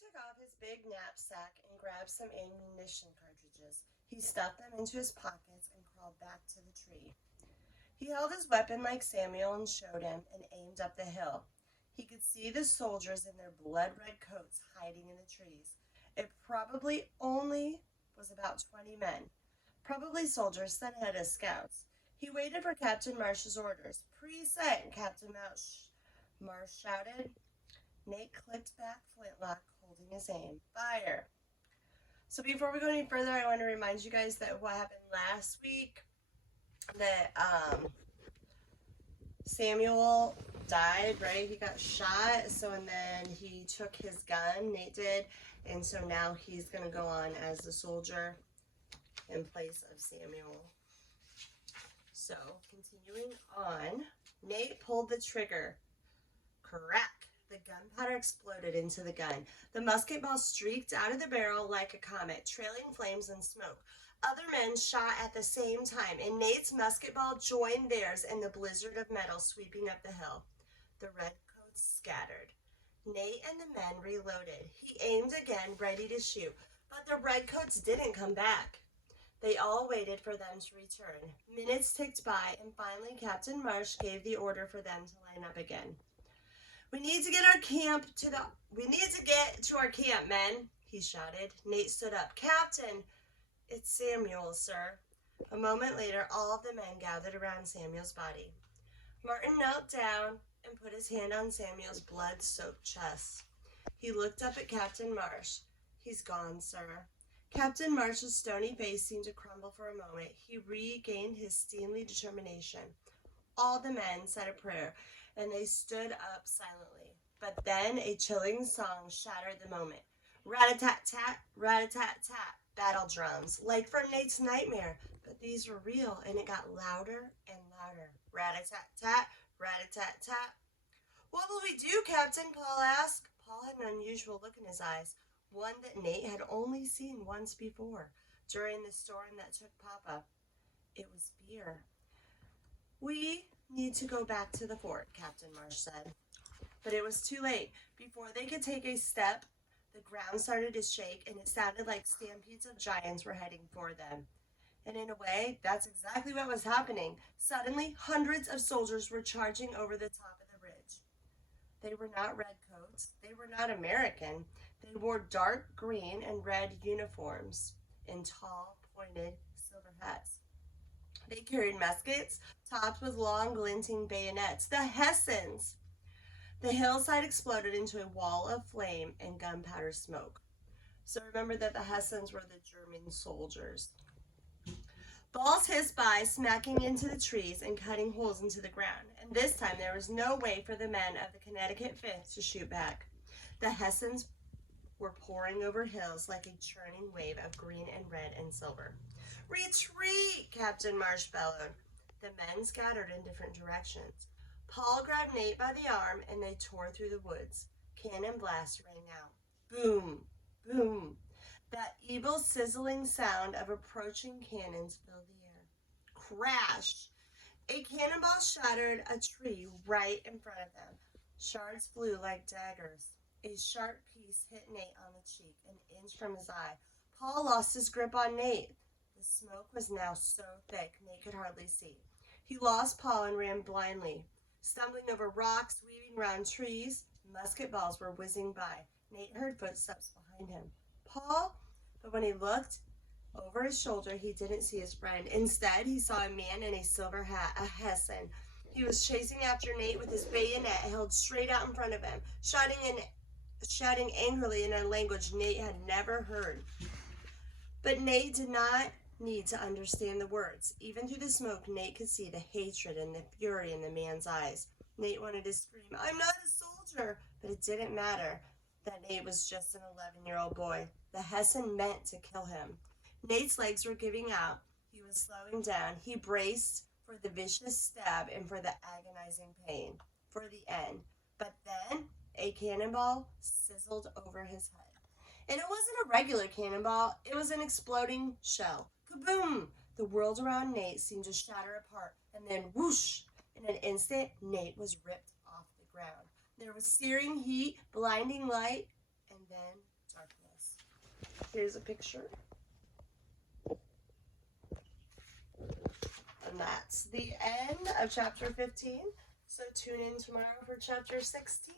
took off his big knapsack and grabbed some ammunition cartridges. He stuffed them into his pockets and crawled back to the tree. He held his weapon like Samuel and showed him and aimed up the hill. He could see the soldiers in their blood-red coats hiding in the trees. It probably only was about 20 men, probably soldiers sent ahead as scouts. He waited for Captain Marsh's orders. Present, Captain Marsh shouted. Nate clicked back flintlock, holding his aim. Fire! So before we go any further, I want to remind you guys that what happened last week, that Samuel died, right? He got shot, and then he took his gun, Nate did, and so now he's going to go on as the soldier in place of Samuel. So, continuing on, Nate pulled the trigger. Crack! The gunpowder exploded into the gun. The musket ball streaked out of the barrel like a comet, trailing flames and smoke. Other men shot at the same time, and Nate's musket ball joined theirs in the blizzard of metal sweeping up the hill. The redcoats scattered. Nate and the men reloaded. He aimed again, ready to shoot, but the redcoats didn't come back. They all waited for them to return. Minutes ticked by, and finally Captain Marsh gave the order for them to line up again. We need to get to our camp, men, he shouted. Nate stood up. Captain, it's Samuel, sir. A moment later, all of the men gathered around Samuel's body. Martin knelt down and put his hand on Samuel's blood-soaked chest. He looked up at Captain Marsh. He's gone, sir. Captain Marsh's stony face seemed to crumble for a moment. He regained his steely determination. All the men said a prayer, and they stood up silently. But then a chilling song shattered the moment. Rat-a-tat-tat, rat-a-tat-tat, battle drums, like from Nate's nightmare. But these were real, and it got louder and louder. Rat-a-tat-tat, rat-a-tat-tat. What will we do, Captain? Paul asked. Paul had an unusual look in his eyes, one that Nate had only seen once before, during the storm that took Papa. It was fear. We need to go back to the fort, Captain Marsh said. But it was too late. Before they could take a step, the ground started to shake, and it sounded like stampedes of giants were heading for them. And in a way, that's exactly what was happening. Suddenly, hundreds of soldiers were charging over the top of the ridge. They were not redcoats. They were not American. They wore dark green and red uniforms and tall, pointed silver hats. They carried muskets, topped with long, glinting bayonets. The Hessians! The hillside exploded into a wall of flame and gunpowder smoke. So remember that the Hessians were the German soldiers. Balls hissed by, smacking into the trees and cutting holes into the ground. And this time there was no way for the men of the Connecticut 5th to shoot back. The Hessians were pouring over hills like a churning wave of green and red and silver. Retreat, Captain Marsh bellowed. The men scattered in different directions. Paul grabbed Nate by the arm, and they tore through the woods. Cannon blasts rang out. Boom, boom. That evil, sizzling sound of approaching cannons filled the air. Crash! A cannonball shattered a tree right in front of them. Shards flew like daggers. A sharp piece hit Nate on the cheek, an inch from his eye. Paul lost his grip on Nate. The smoke was now so thick Nate could hardly see. He lost Paul and ran blindly, stumbling over rocks, weaving round trees. Musket balls were whizzing by. Nate heard footsteps behind him. Paul? But when he looked over his shoulder, he didn't see his friend. Instead, he saw a man in a silver hat, a Hessian. He was chasing after Nate with his bayonet held straight out in front of him, shouting angrily in a language Nate had never heard. But Nate did not need to understand the words. Even through the smoke, Nate could see the hatred and the fury in the man's eyes. Nate wanted to scream, "I'm not a soldier!" But it didn't matter that Nate was just an 11-year-old boy. The Hessian meant to kill him. Nate's legs were giving out. He was slowing down. He braced for the vicious stab and for the agonizing pain, for the end. But then a cannonball sizzled over his head. And it wasn't a regular cannonball. It was an exploding shell. Kaboom! The world around Nate seemed to shatter apart, and then whoosh! In an instant, Nate was ripped off the ground. There was searing heat, blinding light, and then darkness. Here's a picture. And that's the end of chapter 15. So tune in tomorrow for chapter 16.